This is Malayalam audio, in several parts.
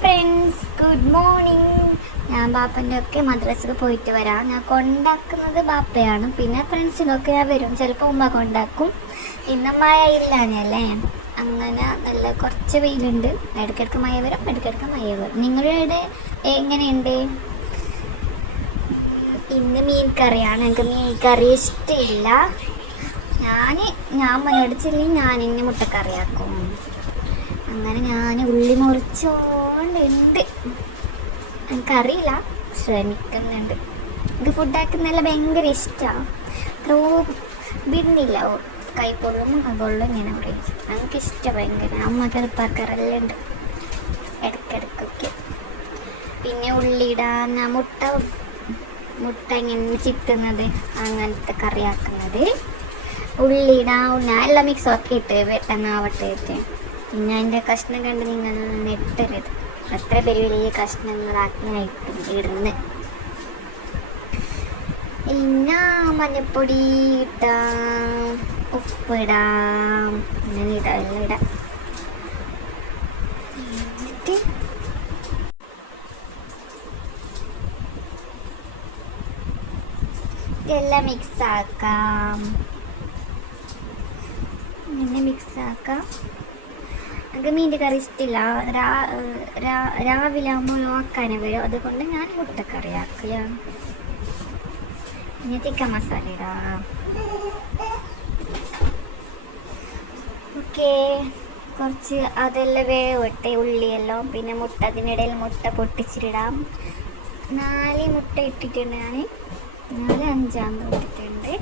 Friends, good morning. ഞാൻ ബാപ്പൻ്റെ ഒക്കെ മദ്രസക്ക് പോയിട്ട് വരാം. ഞാൻ കൊണ്ടാക്കുന്നത് ബാപ്പയാണ്. പിന്നെ ഫ്രണ്ട്സിനൊക്കെ ഞാൻ വരും. ചിലപ്പോൾ ഉമ്മ കൊണ്ടാക്കും. ഇന്ന് മഴ ഇല്ലാഞ്ഞല്ലേ, അങ്ങനെ നല്ല കുറച്ച് വെയിലുണ്ട്. ഇടയ്ക്കിടയ്ക്ക് മഴ വരും, ഇടയ്ക്കിടയ്ക്ക് മഴ വരും. നിങ്ങളുടെ എങ്ങനെയുണ്ട്? ഇന്ന് മീൻ കറിയാണ്. എനിക്ക് മീൻ കറി ഇഷ്ടമില്ല. ഞാൻ മേടിച്ചില്ലെങ്കിൽ ഞാൻ ഇനി മുട്ടക്കറിയാക്കും. അങ്ങനെ ഞാൻ ഉള്ളി മുറിച്ചോണ്ടുണ്ട്. എനിക്കറിയില്ല, ശ്രമിക്കുന്നുണ്ട്. എനിക്ക് ഫുഡാക്കുന്നതെല്ലാം ഭയങ്കര ഇഷ്ടമാണ്. ബിന്നില്ല കൈപ്പൊള്ളും മുഖകൊള്ളും ഇങ്ങനെ പറയും. എനിക്കിഷ്ടം ഭയങ്കര. അമ്മക്ക് എളുപ്പാക്കാറെല്ലാം ഉണ്ട് ഇടയ്ക്കിടയ്ക്കൊക്കെ. പിന്നെ ഉള്ളിയിടാൻ ഞാൻ മുട്ട ഇങ്ങനെ ചിത്തുന്നത്, അങ്ങനത്തെ കറിയാക്കുന്നത്. ഉള്ളിയിടാൻ ഞാൻ എല്ലാം മിക്സ് ആക്കിയിട്ട് പെട്ടെന്നാവട്ടെ. പിന്നെ അതിൻ്റെ കഷ്ണം കണ്ട് നിങ്ങൾ നെട്ടരുത്. അത്ര വലിയ കഷ്ണങ്ങളാക്കി ഇടുന്നത്. പിന്നെ മഞ്ഞപ്പൊടി ഇടാം, ഉപ്പിടാം, അങ്ങനെ ഇടാം. എന്നിട്ട് ഇതെല്ലാം മിക്സാക്കാം. ഇങ്ങനെ മിക്സാക്കാം. എനിക്ക് മീൻ്റെ കറി ഇഷ്ടമില്ല. രാവിലെ ആകുമ്പോൾ നോക്കാനേ വരും. അതുകൊണ്ട് ഞാൻ മുട്ടക്കറി ആക്കുക. പിന്നെ ചിക്കൻ മസാല ഇടാം. ഓക്കെ, കുറച്ച് അതെല്ലാം വേവട്ടെ ഉള്ളിയെല്ലാം. പിന്നെ മുട്ട, അതിനിടയിൽ മുട്ട പൊട്ടിച്ചിടാം. 4 മുട്ട ഇട്ടിട്ടുണ്ട് ഞാൻ. 4-5 ഇട്ടിട്ടുണ്ട്.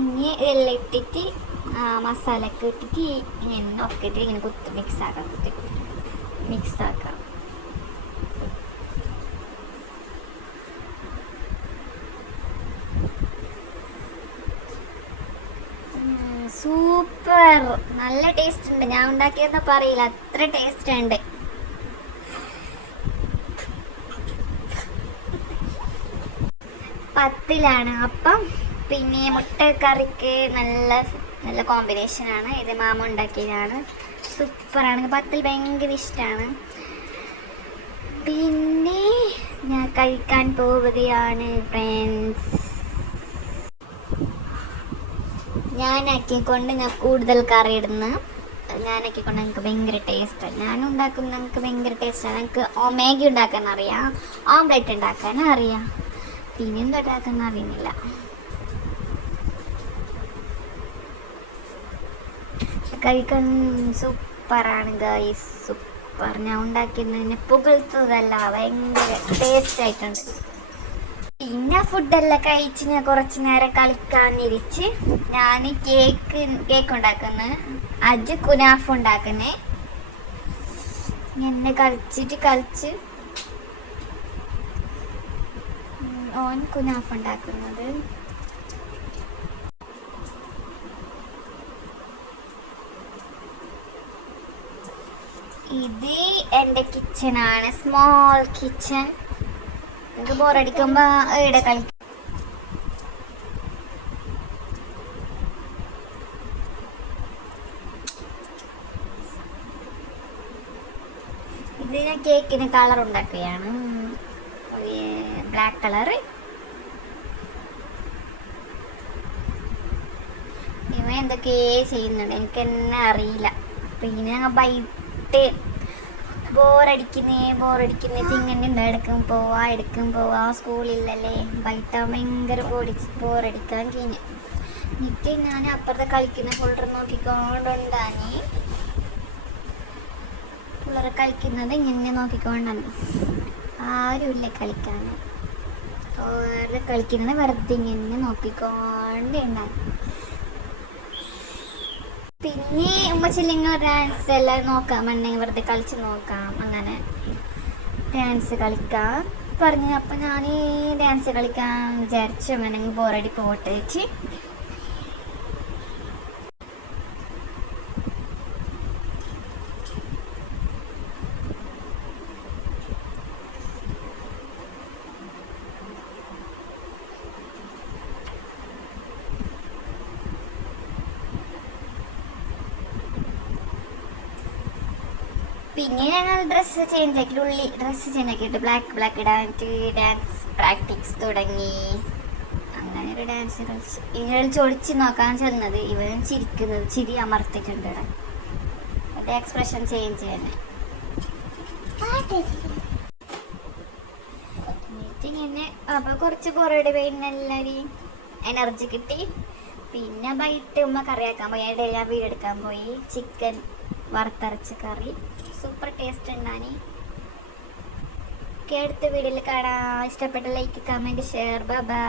ഇനി എല്ലാം ഇട്ടിട്ട് മസാലയൊക്കെ ഇട്ടിട്ട് ഇങ്ങനെ നോക്കിയിട്ട് ഇങ്ങനെ മിക്സാക്കാം. സൂപ്പർ, നല്ല ടേസ്റ്റ് ഉണ്ട്. ഞാൻ ഉണ്ടാക്കിയെന്ന് പറയില്ല, അത്ര ടേസ്റ്റ് ഉണ്ട്. പത്തിലാണ് അപ്പം. പിന്നെ മുട്ടക്കറിക്ക് നല്ല കോമ്പിനേഷനാണ്. ഇത് മാമ ഉണ്ടാക്കിയതാണ്. സൂപ്പറാണ്. പത്തിൽ ഭയങ്കര ഇഷ്ടമാണ്. പിന്നെ ഞാൻ കഴിക്കാൻ പോവുകയാണ് ഫ്രണ്ട്സ്. ഞാനാക്കിക്കൊണ്ട് ഞാൻ കൂടുതൽ കറി ഇടുന്നു. ഞാനാക്കിക്കൊണ്ട് എനിക്ക് ഭയങ്കര ടേസ്റ്റാണ്. ഞാനുണ്ടാക്കുന്ന എനിക്ക് ഭയങ്കര ടേസ്റ്റാണ്. എനിക്ക് മാഗി ഉണ്ടാക്കാൻ അറിയാം, ഓംലെറ്റ് ഉണ്ടാക്കാൻ അറിയാം, പിന്നെ എന്തുണ്ടാക്കാൻ അറിയുന്നില്ല. കഴിക്കാൻ സൂപ്പറാണ് ഗൈസ്, സൂപ്പർ. ഞാൻ ഉണ്ടാക്കിയതിനെ പുകഴ്ത്തതല്ല, ഭയങ്കര ടേസ്റ്റ് ആയിട്ടുണ്ട്. പിന്നെ ഫുഡെല്ലാം കഴിച്ച് ഞാൻ കുറച്ച് നേരം കളിക്കാനിരിച്ച് ഞാൻ കേക്ക് ഉണ്ടാക്കുന്നു. അജ് കുനാഫ് ഉണ്ടാക്കുന്നേ. എന്നെ കളിച്ച് ഓൻ കുനാഫ് ഉണ്ടാക്കുന്നത്. ഇത് എൻ്റെ കിച്ചണാണ്, സ്മോൾ കിച്ചൺ. എനിക്ക് ബോറടിക്കുമ്പോ ഇവിടെ കളിക്കും. ഇത് ഞാൻ കേക്കിന് കളർ ഉണ്ടാക്കുകയാണ്, ബ്ലാക്ക് കളറ്. ഇവ എന്തൊക്കെയേ ചെയ്യുന്നുണ്ട്, എനിക്ക് തന്നെ അറിയില്ല. പിന്നെ ഞങ്ങൾ ബൈറ്റ് ബോറടിക്കുന്നേ തിങ്ങനെ ഉണ്ട്. എടുക്കും പോവാ സ്കൂളില്ലല്ലേ, ബൈറ്റാ ഭയങ്കര ബോറടിക്കാൻ കഴിഞ്ഞ്. എന്നിട്ട് ഞാൻ അപ്പുറത്തെ കളിക്കുന്ന പിള്ളേർ നോക്കിക്കൊണ്ടുണ്ടാനി. പിള്ളേർ കളിക്കുന്നത് ഇങ്ങനെ നോക്കിക്കൊണ്ടാണ്. ആരുമില്ല കളിക്കാൻ. കളിക്കുന്നത് വെറുതെ ഇങ്ങനെ നോക്കിക്കൊണ്ടുണ്ടായി. പിന്നെ ഉമ്മച്ചില്ലെങ്കിൽ ഡാൻസ് എല്ലാം നോക്കാം, വേണമെങ്കിൽ വെറുതെ കളിച്ച് നോക്കാം. അങ്ങനെ ഡാൻസ് കളിക്കാം പറഞ്ഞു. അപ്പം ഞാൻ ഡാൻസ് കളിക്കാൻ വിചാരിച്ചു. വേണമെങ്കിൽ ബോറടി പോട്ടെ വെച്ച് പിന്നെ ഞങ്ങൾ ഡ്രസ്സ് ചേഞ്ച് ആക്കിയിട്ട് ഡ്രസ്സ് ചേഞ്ച് ആക്കിയിട്ട് ബ്ലാക്ക് ഇടാനായിട്ട് ഡാൻസ് പ്രാക്ടീസ് തുടങ്ങി. അങ്ങനെ ഒരു ഡാൻസ് കളിച്ച് ഇവൾ ചൊടിച്ച് നോക്കാൻ ചെന്നത് ഇവൻ ചിരിക്കുന്നത്, ചിരി അമർത്തിട്ടുണ്ട്. എൻ്റെ എക്സ്പ്രഷൻ ചേഞ്ച് തന്നെ. ഇങ്ങനെ അപ്പോൾ കുറച്ച് പൊറോട്ട പോയിന്ന് എല്ലാവരെയും എനർജി കിട്ടി. പിന്നെ വൈകിട്ട് ഉമ്മ കറിയാക്കാൻ പോയി. ഇടയിൽ ഞാൻ വീടെടുക്കാൻ പോയി. ചിക്കൻ വറുത്തരച്ച കറി സൂപ്പർ ടേസ്റ്റ് ഉണ്ടാനി. അടുത്ത വീഡിയോയിൽ കാണാം. ഇഷ്ടപ്പെട്ട ലൈക്ക്, കമൻറ്റ്, ഷെയർ. ബൈ.